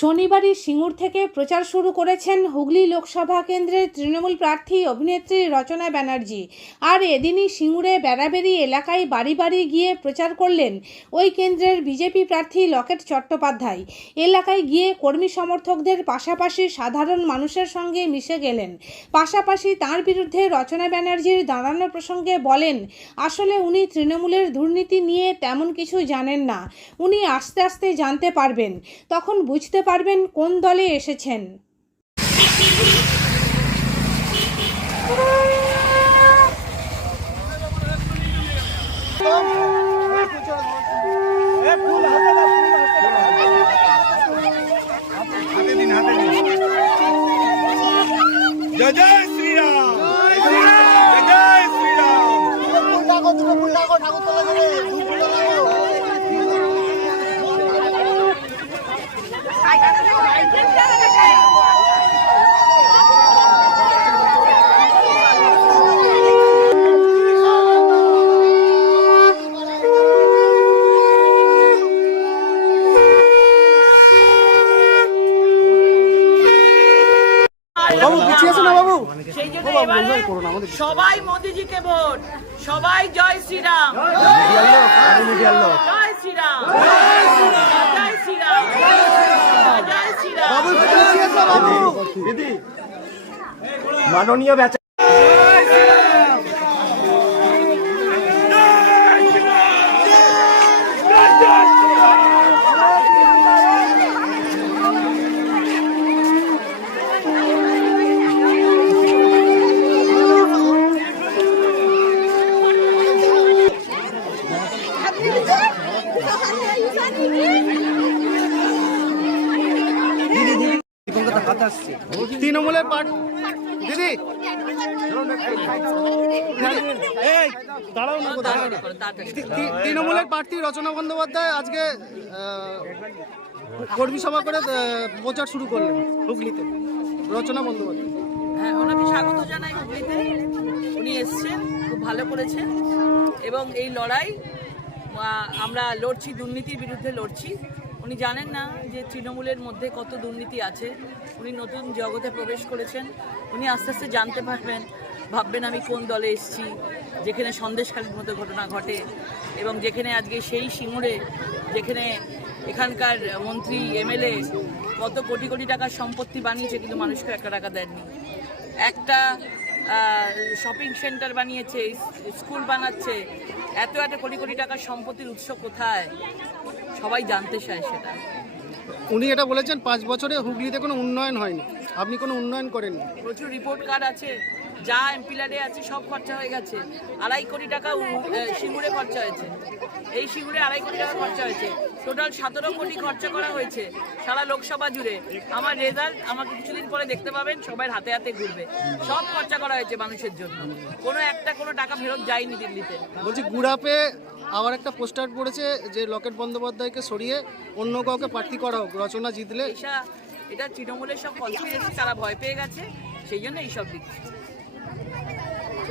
শনিবারই সিঙ্গুর থেকে প্রচার শুরু করেছেন হুগলি লোকসভা কেন্দ্রের তৃণমূল প্রার্থী অভিনেত্রী রচনা ব্যানার্জি। আর এদিনই সিঙ্গুরে বেড়াবেড়ি এলাকায় বাড়ি বাড়ি গিয়ে প্রচার করলেন ওই কেন্দ্রের বিজেপি প্রার্থী লকেট চট্টোপাধ্যায়। এলাকায় গিয়ে কর্মী সমর্থকদের পাশাপাশি সাধারণ মানুষের সঙ্গে মিশে গেলেন। পাশাপাশি তার বিরুদ্ধে রচনা ব্যানার্জির দাঁড়ানো প্রসঙ্গে বলেন, আসলে উনি তৃণমূলের দুর্নীতি নিয়ে তেমন কিছু জানেন না। উনি আস্তে আস্তে জানতে পারবেন। তখন বুঝতে পারবেন কোন দলে এসেছেন? জয় শ্রীরাম। শ্রীরাম বাবু পিছিয়ে আছে না বাবু? সেই জন্য এবারে সবাই মোদিজিকে ভোট। সবাই জয় শ্রীরাম। জয় শ্রীরাম। জয় শ্রীরাম। জয় শ্রীরাম। বাবু পিছিয়ে আছে বাবু? দিদি। মাননীয় তৃণমূলের দিদি। তৃণমূলের প্রার্থী রচনা বন্দ্যোপাধ্যায় আজকে কর্মী সভা করে প্রচার শুরু করলেন হুগলিতে। রচনা বন্দ্যোপাধ্যায়। হ্যাঁ ওনাকে স্বাগত জানাই হুগলিতে। উনি এসছেন, খুব ভালো করেছেন। এবং এই লড়াই আমরা লড়ছি, দুর্নীতির বিরুদ্ধে লড়ছি। উনি জানেন না যে তৃণমূলের মধ্যে কত দুর্নীতি আছে। উনি নতুন জগতে প্রবেশ করেছেন। উনি আস্তে আস্তে জানতে পারবেন, ভাববেন আমি কোন দলে এসেছি, যেখানে সন্দেশখালীর মতো ঘটনা ঘটে এবং যেখানে আজকে সেই সিঙ্গুরে যেখানে এখানকার মন্ত্রী, এমএলএ কত কোটি কোটি টাকার সম্পত্তি বানিয়েছে, কিন্তু মানুষকে একটা টাকা দেননি। একটা শপিং সেন্টার বানিয়েছে স্কুল বানাচ্ছে। এত এত কোটি কোটি টাকার সম্পত্তির উৎস কোথায়? সবাই জানতে চায় সেটা। উনি এটা বলেছেন পাঁচ বছরে হুগলিতে কোনো উন্নয়ন হয়নি। আপনি কোনো উন্নয়ন করেননি। প্রচুর রিপোর্ট কার্ড আছে। যা এমপিলারে আছে সব খরচা হয়ে গেছে। আড়াই কোটি টাকা সিঙ্গুরে খরচা হয়েছে। এই সিঙ্গুরে আড়াই কোটি টাকা খরচা হয়েছে। টোটাল সতেরো কোটি খরচা করা হয়েছে সারা লোকসভা জুড়ে। আমার রেজাল্ট আমাকে কিছুদিন পরে দেখতে পাবেন সবাই হাতে হাতে ঘুরবে। সব খরচা করা হয়েছে মানুষের জন্য। কোনো একটা কোনো টাকা ফেরত যায়নি দিল্লিতে। বলছি গুড়াপে আবার একটা পোস্টার পড়েছে যে লকেট বন্দ্যোপাধ্যায়কে সরিয়ে অন্য কাউকে প্রার্থী করা হোক রচনা জিতলে। এটা তৃণমূলের সব কনস্পিরেসি তারা ভয় পেয়ে গেছে সেই জন্য এইসব দিচ্ছে।